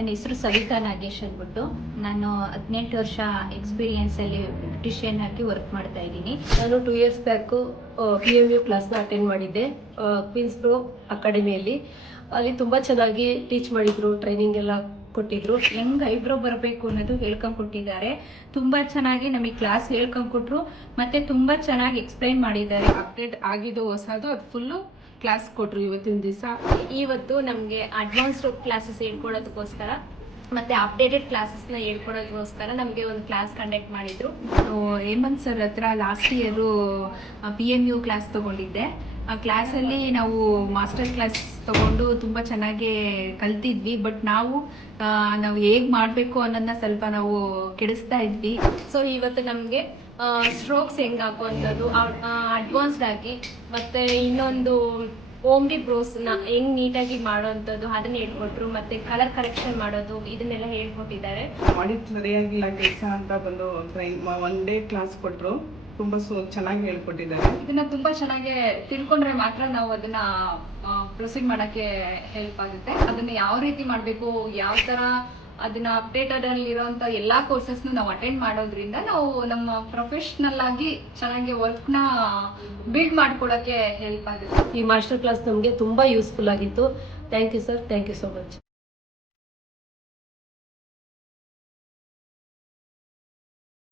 ನನ್ನ ಹೆಸರು ಸವಿತಾ ನಾಗೇಶ್ ಅಂದ್ಬಿಟ್ಟು. ನಾನು 18 ವರ್ಷ ಎಕ್ಸ್ಪೀರಿಯನ್ಸಲ್ಲಿ ಬ್ಯೂಟಿಷಿಯನ್ ಆಗಿ ವರ್ಕ್ ಮಾಡ್ತಾ ಇದ್ದೀನಿ. ನಾನು 2 ಇಯರ್ಸ್ ಬ್ಯಾಕು PMU ಕ್ಲಾಸ್ನ ಅಟೆಂಡ್ ಮಾಡಿದ್ದೆ ಕ್ವೀನ್ಸ್ ಪ್ರೋ ಅಕಾಡೆಮಿಯಲ್ಲಿ. ಅಲ್ಲಿ ತುಂಬ ಚೆನ್ನಾಗಿ ಟೀಚ್ ಮಾಡಿದರು, ಟ್ರೈನಿಂಗ್ ಎಲ್ಲ ಕೊಟ್ಟಿದ್ರು. ಹೆಂಗೆ ಐಬ್ರೋ ಬರಬೇಕು ಅನ್ನೋದು ಹೇಳ್ಕೊಂಡ್ಕೊಟ್ಟಿದ್ದಾರೆ. ತುಂಬ ಚೆನ್ನಾಗಿ ನಮಗೆ ಕ್ಲಾಸ್ ಹೇಳ್ಕೊಂಡ್ಕೊಟ್ರು, ಮತ್ತು ತುಂಬ ಚೆನ್ನಾಗಿ ಎಕ್ಸ್ಪ್ಲೈನ್ ಮಾಡಿದ್ದಾರೆ. ಅಪ್ಡೇಟ್ ಆಗಿದ್ದು ಹೊಸದು, ಅದು ಫುಲ್ಲು ಕ್ಲಾಸ್ ಕೊಟ್ಟರು ಇವತ್ತಿನ ದಿವಸ. ಇವತ್ತು ನಮಗೆ ಅಡ್ವಾನ್ಸ್ಡ್ ಕ್ಲಾಸಸ್ ಹೇಳ್ಕೊಡೋದಕ್ಕೋಸ್ಕರ ಮತ್ತು ಅಪ್ಡೇಟೆಡ್ ಕ್ಲಾಸಸ್ನ ಹೇಳ್ಕೊಡೋದಕ್ಕೋಸ್ಕರ ನಮಗೆ ಒಂದು ಕ್ಲಾಸ್ ಕಂಡಕ್ಟ್ ಮಾಡಿದರು. ಹೇಮಂತ್ ಸರ್ ಹತ್ರ ಲಾಸ್ಟ್ ಇಯರು PMU ಕ್ಲಾಸ್ ತೊಗೊಂಡಿದ್ದೆ. ಆ ಕ್ಲಾಸಲ್ಲಿ ನಾವು ಮಾಸ್ಟರ್ ಕ್ಲಾಸ್ ತೊಗೊಂಡು ತುಂಬ ಚೆನ್ನಾಗಿ ಕಲ್ತಿದ್ವಿ. ಬಟ್ ನಾವು ಹೇಗೆ ಮಾಡಬೇಕು ಅನ್ನೋದನ್ನ ಸ್ವಲ್ಪ ನಾವು ಕೆಡಿಸ್ತಾ ಇದ್ವಿ. ಸೊ ಇವತ್ತು ನಮಗೆ ಸ್ಟ್ರೋಕ್ಸ್ ಹೆಂಗೆ ಹಾಕುವಂಥದ್ದು, ಅಡ್ವಾನ್ಸ್ಡ್ ಆಗಿ, ಮತ್ತು ಇನ್ನೊಂದು ಓಮ್ಲಿ ಬ್ರೋಸ್ನ ಹೆಂಗೆ ನೀಟಾಗಿ ಮಾಡೋವಂಥದ್ದು ಅದನ್ನ ಹೇಳ್ಕೊಟ್ರು. ಮತ್ತು ಕಲರ್ ಕರೆಕ್ಷನ್ ಮಾಡೋದು ಇದನ್ನೆಲ್ಲ ಹೇಳ್ಕೊಟ್ಟಿದ್ದಾರೆ. ಮಾಡಿದ್ದು ಸರಿಯಾಗಿಲ್ಲ ಕೆಲಸ ಅಂತ ಬಂದು ಒನ್ ಡೇ ಕ್ಲಾಸ್ ಕೊಟ್ಟರು. ತುಂಬ ಚೆನ್ನಾಗಿ ಹೇಳ್ಕೊಟ್ಟಿದ್ದಾರೆ. ಇದನ್ನ ತುಂಬಾ ಚೆನ್ನಾಗಿ ತಿಳ್ಕೊಂಡ್ರೆ ಮಾತ್ರ ನಾವು ಅದನ್ನ ಪ್ರೊಸೀಡ್ ಮಾಡಕ್ಕೆ ಹೆಲ್ಪ್ ಆಗುತ್ತೆ. ಅದನ್ನ ಯಾವ ರೀತಿ ಮಾಡಬೇಕು, ಯಾವ ತರ ಅದನ್ನ ಅಪ್ಡೇಟೆಡ್ ಅಲ್ಲಿ ಇರೋಂಥ ಎಲ್ಲಾ ಕೋರ್ಸಸ್ನ ನಾವು ಅಟೆಂಡ್ ಮಾಡೋದ್ರಿಂದ ನಾವು ನಮ್ಮ ಪ್ರೊಫೆಷನಲ್ ಆಗಿ ಚೆನ್ನಾಗಿ ವರ್ಕ್ನ ಬಿಲ್ಡ್ ಮಾಡ್ಕೊಳ್ಳೋಕ್ಕೆ ಹೆಲ್ಪ್ ಆಗುತ್ತೆ. ಈ ಮಾಸ್ಟರ್ ಕ್ಲಾಸ್ ನಮಗೆ ತುಂಬ ಯೂಸ್ಫುಲ್ ಆಗಿತ್ತು. Thank you sir, thank you so much.